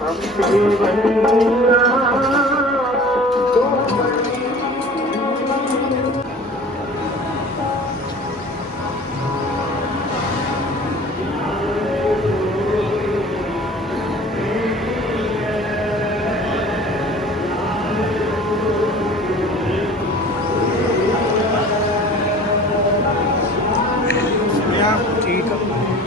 Yeah, you? up.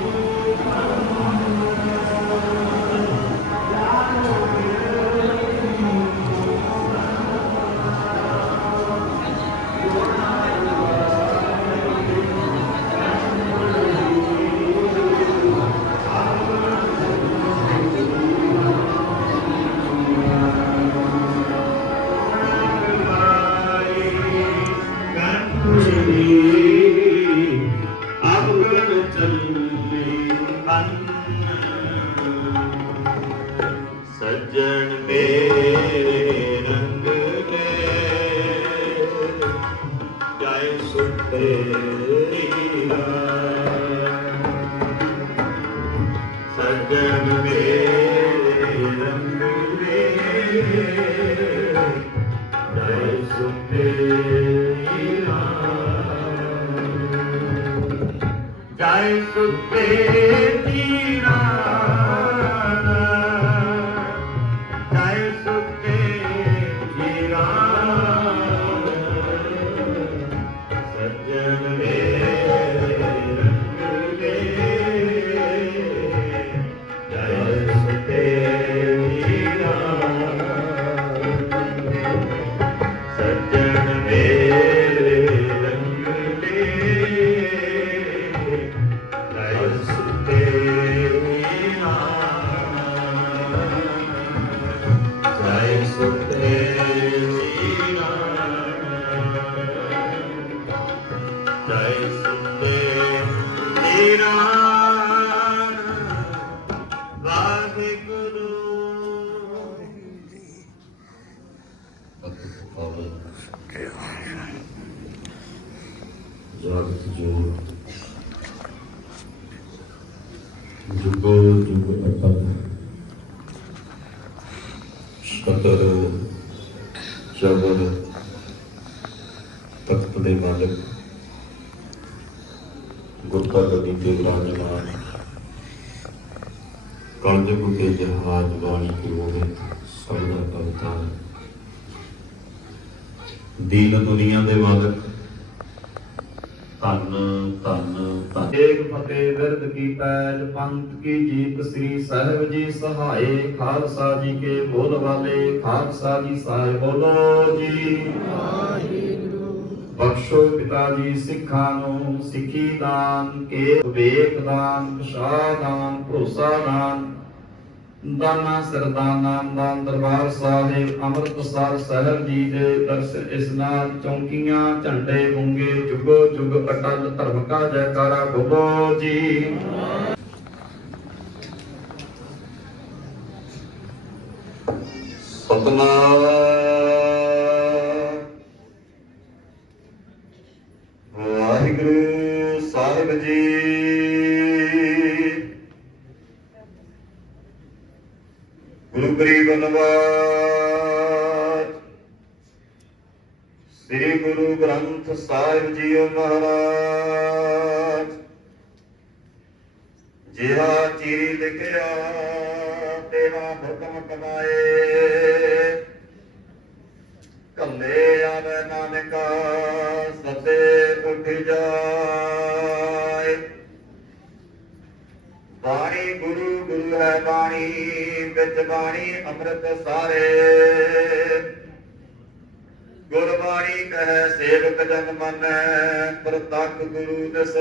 journey. bekliyor. Zabıt Zuhur. Dugo Dugo Akan. Sakarı Zavarı. Takpılı Malik. Gurkha गति के विराजमान कांजे को के जहाज़ वाणी की मोहित समझा करता है ਦੀਨ ਦੁਨੀਆ ਦੇ ਮਾਲਕ ਧੰਨ ਧੰਨ ਧੰਨ। ਏਕ ਫਤਿਹ ਬਿਰਦ ਕੀ ਪੈਜ ਪੰਥ ਕੀ ਜੀਤ ਸ੍ਰੀ ਸਾਹਿਬ ਜੀ ਸਹਾਏ। ਖਾਲਸਾ ਜੀ ਕੇ ਬੋਲ ਵਾਲੇ, ਖਾਲਸਾ ਜੀ ਸਾਹਿਬ ਬੋਲੋ ਜੀ। ਬਖਸ਼ੋ ਪਿਤਾ ਜੀ ਸਿੱਖਾਂ ਨੂੰ, ਸਿੱਖੀ ਦਾਨ ਕੇ, ਵਿਵੇਕ ਦਾਨ ਸ਼ਾਹ ਦਾਨ, ਭਰੋਸਾ ਦਾਨ। ਦਾਨਾ ਸਰਦਾਨਾ ਦਾਨ ਦਰਬਾਰ ਸਾਹਿਬ, ਅੰਮ੍ਰਿਤਸਰ ਸਾਹਿਬ ਜੀ ਦੇ ਦਰਸ਼ਨ ਇਸ ਚੌਂਕੀਆਂ ਝੰਡੇ ਗੁੰਗੇ ਜੁਗੋ ਜੁਗ ਅਟਲ ਧਰਮ ਕਾ ਜੈਕਾਰਾ ਬੋਲੋ ਜੀ। ਸਤਨਾਮ ਗੁਰੂ ਗਰੀਬ ਸ੍ਰੀ ਗੁਰੂ ਗ੍ਰੰਥ ਸਾਹਿਬ ਜੀਓ ਮਹਾਰਾਜ। ਜਿਹਾ ਚੀਰੀ ਲਿਖਿਆ, ਤੇਰਾ ਹੁਕਮ ਕਮਾਏ। ਕੱਲੇ ਆਵੇ ਨਾਨਕਾ। ਬਾਣੀ, ਵਿੱਚ ਬਾਣੀ ਅੰਮ੍ਰਿਤ ਸਾਰੇ। ਗੁਰਬਾਣੀ ਕਹੈ, ਸੇਵਕ ਜਨ ਮੰਨੈ, ਪ੍ਰਤੱਖ ਗੁਰੂ ਦਿਸ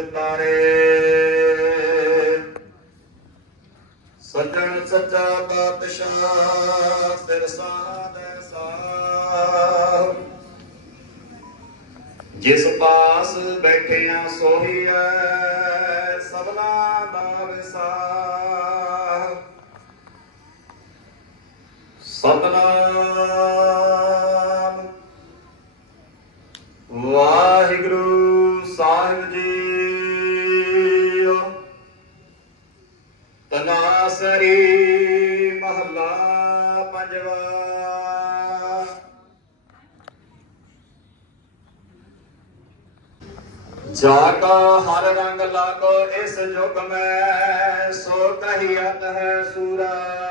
ਸੱਜਣ ਸੱਚਾ ਪਾਤਸ਼ਾਹ, ਸਿਰ ਸਾਧ ਸਾਹਿਬ ਜਿਸ ਪਾਸ ਬੈਠਿਆ ਸੋਹੀਐ, ਸਭਨਾ ਦਾ ਵਿਸਾਰ। ਸਤਨਾਮ। ਵਾਹਿਗੁਰੂ ਸਾਹਿਬ ਜੀ। ਤਨਾਸਰੀ ਮਹਲਾ ਪੰਜਵਾ। ਜਾ ਕਾ ਹਰ ਰੰਗ ਲਾਗੋ, ਇਸ ਜੁਗ ਮੈਂ ਸੋ ਕਹੀਅਤ ਹੈ ਸੂਰਾ।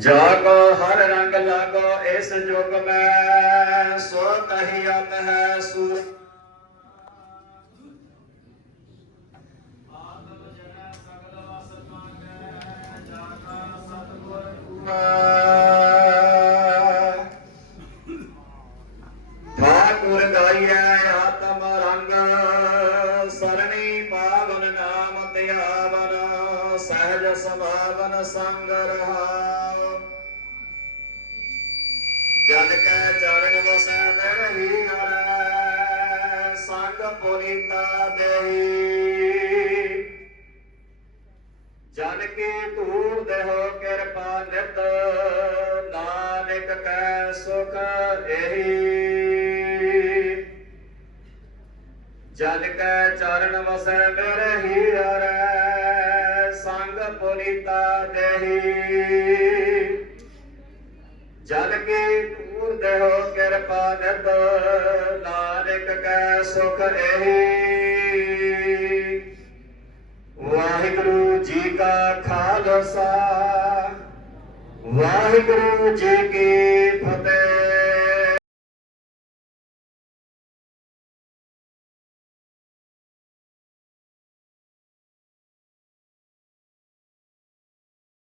ਜਾ ਕੋ ਹਰ ਰੰਗ ਲਾਗੋ ਇਸ ਜੁਗ ਮੈਂ ਸੋ ਕਹੀਅਤ ਹੈ ਸੂਰ। ਆਤਮ ਜਣ ਸਗਲ ਵਸ ਤਾਕੈ ਜਾ ਕਾ ਸਤਿਗੁਰ ਪੂਰਾ ਠਾਕੁਰ ਆਤਮ ਰੰਗ ਸਰਣੀ ਪਾਵਨ ਨਾਮ ਧਿਆਵਨ ਸਹਿਜ ਸਮਾਵਨ ਸੰਗ ਚਰਨ ਵਸੈ ਦੇਹੀ ਹਰੈ ਸੰਗ ਪੁਨੀਤਾ ਦੇਹੀ ਜਨ ਕੀ ਧੂੜ ਦੇਹੋ ਕਿਰਪਾ ਨਿਤ ਨਾਨਕ ਕੈ ਸੁਖ ਇਹੀ ਜਨ ਕੈ ਚਰਨ ਵਸੈ ਮੇਰੇ ਹੀ ਹਰੈ ਸੰਗ ਪੁਨੀਤਾ ਦੇਹੀ ਜਨ ਕੀ ਦੇਹੋ ਕਿਰਪਾ ਨਿਤ ਨਾਨਕ ਕੈ ਸੁਖ ਇਹੀ ਵਾਹਿਗੁਰੂ ਜੀ ਕਾ ਖਾਲਸਾ, ਵਾਹਿਗੁਰੂ ਜੀ ਕੀ ਫਤਿਹ।